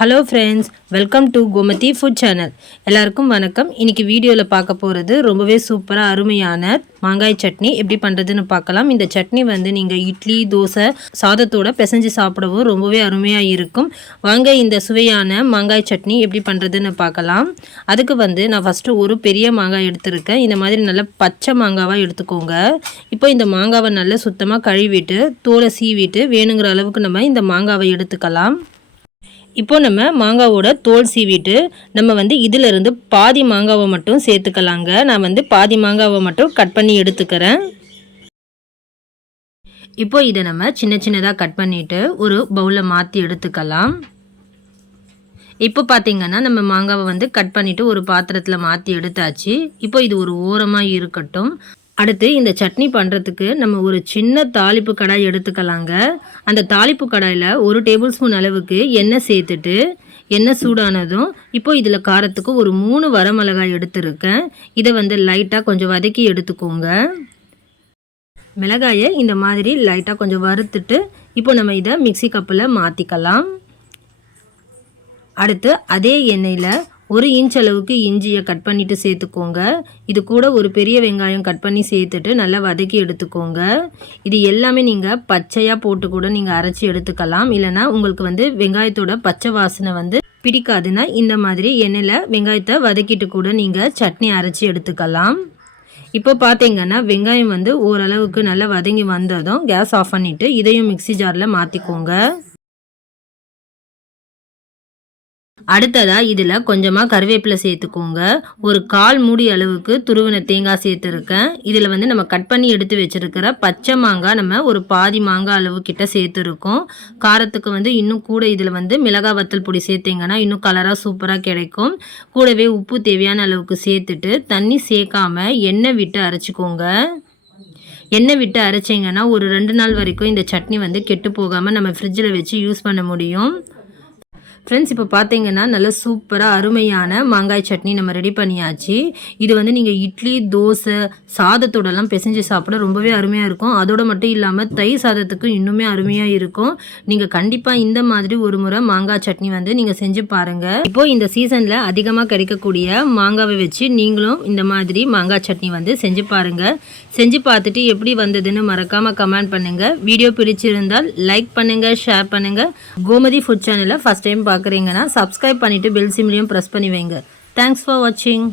Hello friends, welcome to Gomathi food channel. எல்லாருக்கும் வணக்கம். இன்றைக்கி வீடியோவில் பார்க்க போகிறது ரொம்பவே சூப்பராக அருமையான மாங்காய் சட்னி எப்படி பண்ணுறதுன்னு பார்க்கலாம். இந்த சட்னி வந்து நீங்கள் இட்லி, தோசை, சாதத்தோடு பிசைஞ்சு சாப்பிடவும் ரொம்பவே அருமையாக இருக்கும். வாங்க இந்த சுவையான மாங்காய் சட்னி எப்படி பண்ணுறதுன்னு பார்க்கலாம். அதுக்கு வந்து நான் ஃபஸ்ட்டு ஒரு பெரிய மாங்காய் எடுத்துருக்கேன். இந்த மாதிரி நல்லா பச்சை மாங்காவாக எடுத்துக்கோங்க. இப்போ இந்த மாங்காவை நல்லா சுத்தமாக கழுவிட்டு தோலை சீவிட்டு வேணுங்கிற அளவுக்கு நம்ம இந்த மாங்காவை எடுத்துக்கலாம். இப்போ நம்ம மாங்காவோட தோல் சீவிட்டு நம்ம வந்து இதிலிருந்து பாதி மாங்காவை மட்டும் சேர்த்துக்கலாங்க. நான் வந்து பாதி மாங்காவை மட்டும் கட் பண்ணி எடுத்துக்கிறேன். இப்போ இதை நம்ம சின்ன சின்னதாக கட் பண்ணிவிட்டு ஒரு பவுலில் மாற்றி எடுத்துக்கலாம். இப்போ பார்த்திங்கன்னா நம்ம மாங்காவை வந்து கட் பண்ணிவிட்டு ஒரு பாத்திரத்தில் மாற்றி எடுத்தாச்சு. இப்போ இது ஒரு ஓரமாக இருக்கட்டும். அடுத்து இந்த சட்னி பண்ணுறதுக்கு நம்ம ஒரு சின்ன தாளிப்பு கடாய் எடுத்துக்கலாங்க. அந்த தாளிப்பு கடாயில் 1 டேபிள் ஸ்பூன் அளவுக்கு எண்ணெய் சேர்த்துட்டு எண்ணெய் சூடானதும் இப்போ இதில் காரத்துக்கு ஒரு 3 வரமிளகாய் எடுத்துருக்கேன். இதை வந்து லைட்டாக கொஞ்சம் வதக்கி எடுத்துக்கோங்க. மிளகாயை இந்த மாதிரி லைட்டாக கொஞ்சம் வறுத்துட்டு இப்போ நம்ம இதை மிக்சி கப்பில் மாற்றிக்கலாம். அடுத்து அதே எண்ணெயில் 1 இன்ச் அளவுக்கு இஞ்சியை கட் பண்ணிவிட்டு சேர்த்துக்கோங்க. இது கூட ஒரு பெரிய வெங்காயம் கட் பண்ணி சேர்த்துட்டு நல்லா வதக்கி எடுத்துக்கோங்க. இது எல்லாமே நீங்கள் பச்சையாக போட்டு கூட நீங்கள் அரைச்சி எடுத்துக்கலாம். இல்லைனா உங்களுக்கு வந்து வெங்காயத்தோட பச்சை வாசனை வந்து பிடிக்காதுன்னா இந்த மாதிரி எண்ணெயில் வெங்காயத்தை வதக்கிட்டு கூட நீங்கள் சட்னி அரைச்சி எடுத்துக்கலாம். இப்போ பார்த்தீங்கன்னா வெங்காயம் வந்து ஓரளவுக்கு நல்லா வதங்கி வந்ததும் கேஸ் ஆஃப் பண்ணிவிட்டு இதையும் மிக்சி ஜாரில் மாற்றிக்கோங்க. அடுத்ததாக இதில் கொஞ்சமாக கருவேப்பிலை சேர்த்துக்கோங்க. ஒரு 1/4 மூடி அளவுக்கு துருவின தேங்காய் சேர்த்துருக்கேன். இதில் வந்து நம்ம கட் பண்ணி எடுத்து வச்சுருக்கிற பச்சை மாங்காய் நம்ம ஒரு பாதி மாங்காய் அளவு கிட்ட சேர்த்துருக்கோம். காரத்துக்கு வந்து இன்னும் கூட இதில் வந்து மிளகாய் வத்தல் பொடி சேர்த்திங்கன்னா இன்னும் கலராக சூப்பராக கிடைக்கும். கூடவே உப்பு தேவையான அளவுக்கு சேர்த்துட்டு தண்ணி சேர்க்காம எண்ணெய் விட்டு அரைச்சிக்கோங்க. எண்ணெய் விட்டு அரைச்சிங்கன்னா ஒரு 2 நாள் வரைக்கும் இந்த சட்னி வந்து கெட்டு போகாமல் நம்ம ஃப்ரிட்ஜில் வச்சு யூஸ் பண்ண முடியும். ஃப்ரெண்ட்ஸ், இப்போ பார்த்தீங்கன்னா நல்ல சூப்பராக அருமையான மாங்காய் சட்னி நம்ம ரெடி பண்ணியாச்சு. இது வந்து நீங்கள் இட்லி, தோசை, சாதத்தோடலாம் பிசைஞ்சு சாப்பிட ரொம்பவே அருமையாக இருக்கும். அதோடு மட்டும் இல்லாமல் தயிர் சாதத்துக்கு இன்னுமே அருமையாக இருக்கும். நீங்கள் கண்டிப்பாக இந்த மாதிரி ஒரு முறை மாங்காய் சட்னி வந்து நீங்கள் செஞ்சு பாருங்கள். இப்போது இந்த சீசனில் அதிகமாக கிடைக்கக்கூடிய மாங்காவை வச்சு நீங்களும் இந்த மாதிரி மாங்காய் சட்னி வந்து செஞ்சு பாருங்கள். செஞ்சு பார்த்துட்டு எப்படி வந்ததுன்னு மறக்காமல் கமெண்ட் பண்ணுங்கள். வீடியோ பிடிச்சிருந்தால் லைக் பண்ணுங்கள், ஷேர் பண்ணுங்கள். கோமதி ஃபுட் சேனலை ஃபஸ்ட் டைம் பார்க்குறீங்கன்னா சப்ஸ்கிரைப் பண்ணிவிட்டு பெல் சிம்லையும் ப்ரெஸ் பண்ணி வைங்க. தேங்க்ஸ் ஃபார் வாட்சிங்.